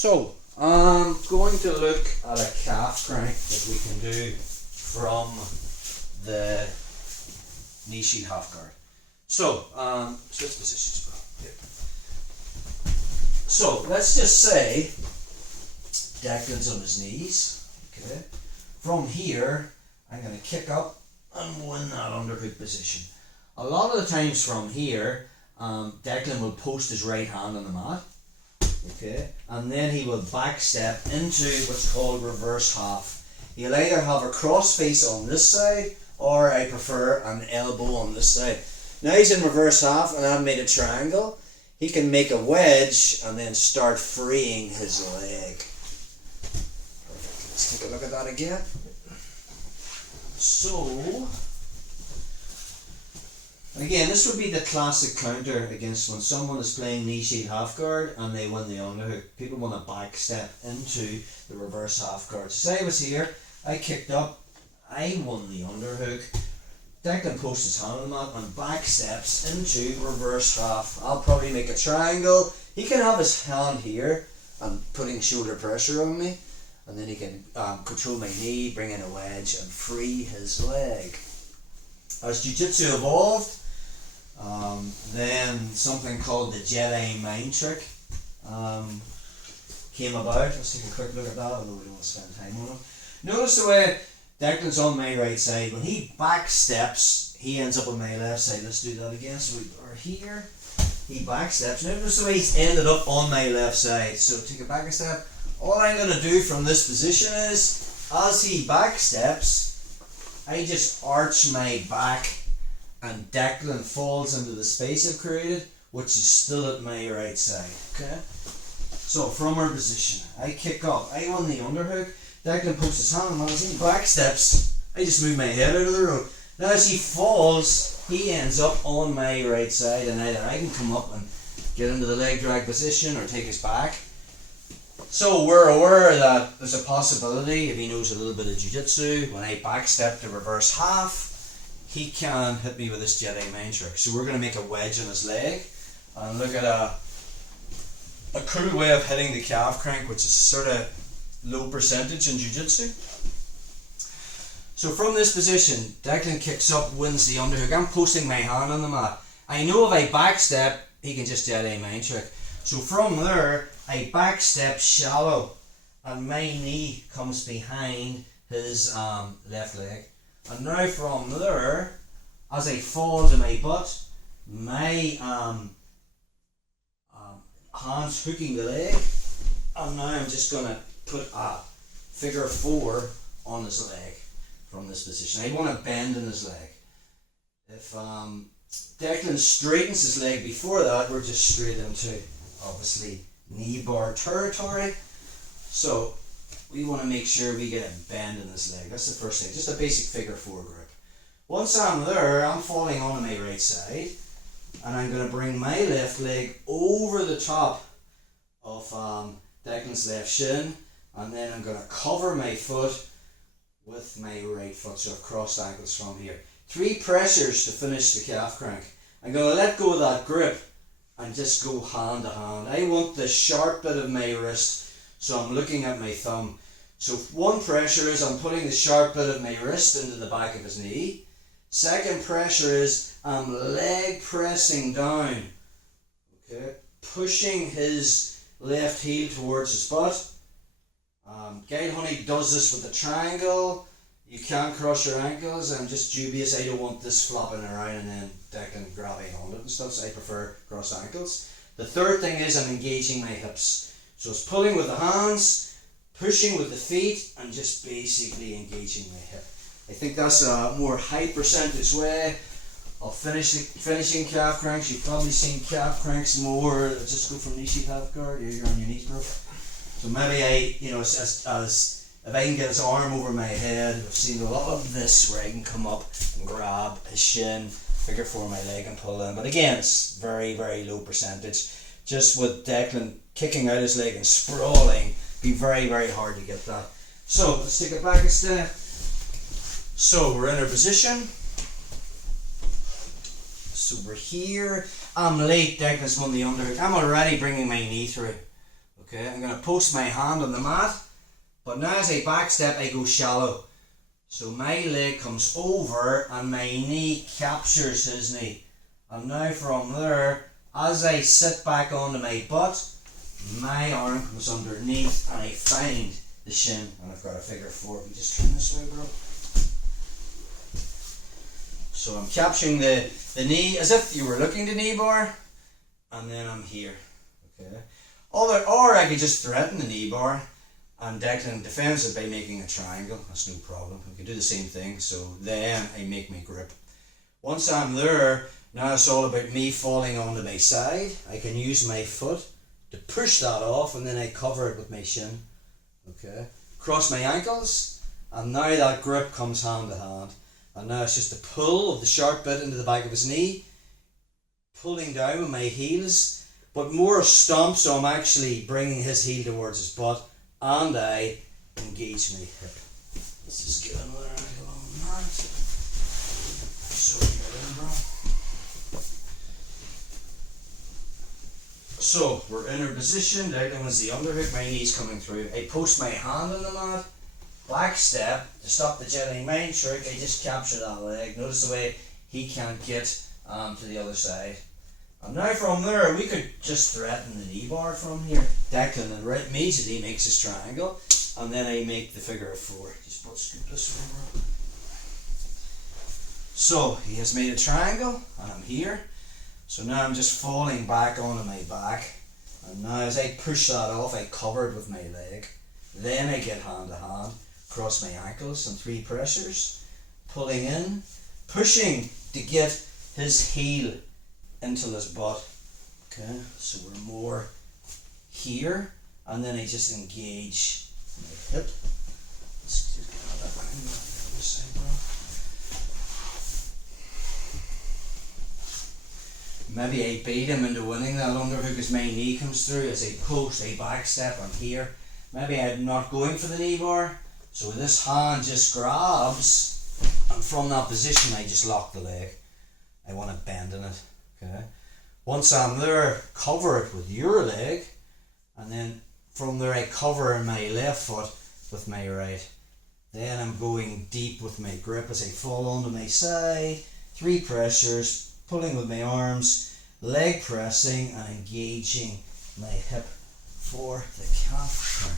So, I'm going to look at a calf crank that we can do from the knee sheet half guard. So, switch positions, bro. Yep. So, let's just say Declan's on his knees. Okay. From here, I'm going to kick up and win that underhook position. A lot of the times from here, Declan will post his right hand on the mat. Okay, and then he will back step into what's called reverse half. He'll either have a cross face on this side, or I prefer an elbow on this side. Now he's in reverse half, and I've made a triangle. He can make a wedge and then start freeing his leg. Perfect. Let's take a look at that again. So, again, this would be the classic counter against when someone is playing knee sheet half guard and they win the underhook. People want to back step into the reverse half guard. So say I was here, I kicked up, I won the underhook. Declan posts his hand on the mat and back steps into reverse half. I'll probably make a triangle. He can have his hand here and putting shoulder pressure on me, and then he can control my knee, bring in a wedge and free his leg. As Jiu Jitsu evolved, then something called the Jedi mind trick came about. Let's take a quick look at that, although we don't want to spend time on it. Notice the way Declan's on my right side. When he back steps, he ends up on my left side. Let's do that again. So we are here, he back steps. Notice the way he's ended up on my left side. So take a back step. All I'm going to do from this position is, as he back steps, I just arch my back and Declan falls into the space I've created, which is still at my right side. Okay? So from our position, I kick up, I won the underhook, Declan puts his hand on, as he back steps, I just move my head out of the road. Now as he falls, he ends up on my right side, and either I can come up and get into the leg drag position or take his back. So we're aware that there's a possibility, if he knows a little bit of jiu-jitsu, when I backstep to reverse half, he can hit me with this Jedi mind trick. So we're going to make a wedge on his leg and look at a cool way of hitting the calf crank, which is sort of low percentage in jiu-jitsu. So from this position, Declan kicks up, wins the underhook. I'm posting my hand on the mat. I know if I backstep, he can just Jedi mind trick. So from there, I back step shallow and my knee comes behind his left leg. And now from there, as I fall to my butt, my hands hooking the leg, and now I'm just going to put a figure 4 on his leg from this position. I want to bend in his leg. If Declan straightens his leg before that, we're just straight into, obviously, knee bar territory. So we want to make sure we get a bend in this leg. That's the first thing, just a basic figure 4 grip. Once I'm there, I'm falling onto my right side, and I'm going to bring my left leg over the top of Declan's left shin, and then I'm going to cover my foot with my right foot, so I've crossed ankles from here. 3 pressures to finish the calf crank. I'm going to let go of that grip and just go hand to hand. I want the sharp bit of my wrist, so I'm looking at my thumb. So 1 pressure is I'm putting the sharp bit of my wrist into the back of his knee. 2nd pressure is I'm leg pressing down. Okay, pushing his left heel towards his butt. Guide Honey does this with the triangle. You can't cross your ankles. I'm just dubious. I don't want this flopping around and then Declan grabbing on it and stuff, so I prefer cross ankles. The 3rd thing is I'm engaging my hips. So it's pulling with the hands, pushing with the feet, and just basically engaging my hip. I think that's a more high percentage way of finishing calf cranks. You've probably seen calf cranks more. Just go from knee sheet half guard. You're on your knees, bro. So maybe as if I can get his arm over my head, I've seen a lot of this where I can come up and grab his shin, figure 4 my leg and pull in. But again, it's very, very low percentage. Just with Declan kicking out his leg and sprawling, be very, very hard to get that. So let's take it back a step. So we're in our position. So we're here. I'm late. Declan's won the underhook. I'm already bringing my knee through. Okay, I'm going to post my hand on the mat, but now as I back step, I go shallow. So my leg comes over and my knee captures his knee. And now from there, as I sit back onto my butt, my arm comes underneath and I find the shin, and I've got a figure 4. If you just turn this way, bro. So I'm capturing the knee as if you were looking to knee bar, and then I'm here. Okay. Or I could just threaten the knee bar, and Declan defends it by making a triangle. That's no problem. We can do the same thing. So then I make my grip. Once I'm there, now it's all about me falling onto my side. I can use my foot to push that off, and then I cover it with my shin. Okay. Cross my ankles, and now that grip comes hand to hand. And now it's just the pull of the sharp bit into the back of his knee, pulling down with my heels, but more a stomp, so I'm actually bringing his heel towards his butt, and I engage my hip. Let's just get another angle on that. So you're in, bro. So we're in our position. Declan was the underhook, my knee's coming through. I post my hand on the mat, back step to stop the jetting mind trick. I just capture that leg. Notice the way he can't get to the other side. And now from there, we could just threaten the knee bar from here. Declan then right immediately makes his triangle, and then I make the figure 4. Just butt scoop this way, bro. So he has made a triangle, and I'm here. So now I'm just falling back onto my back, and now as I push that off, I cover it with my leg. Then I get hand to hand, cross my ankles and 3 pressures, pulling in, pushing to get his heel into his butt. Okay, so we're more here, and then I just engage my hip. Let's just get that behind me on the other side, bro. Maybe I bait him into winning that underhook as my knee comes through. As I post, I back step, I'm here. Maybe I'm not going for the knee bar, so this hand just grabs, and from that position I just lock the leg. I want to bend in it. Okay. Once I'm there, cover it with your leg, and then from there I cover my left foot with my right. Then I'm going deep with my grip as I fall onto my side, 3 pressures, pulling with my arms, leg pressing and engaging my hip for the calf turn.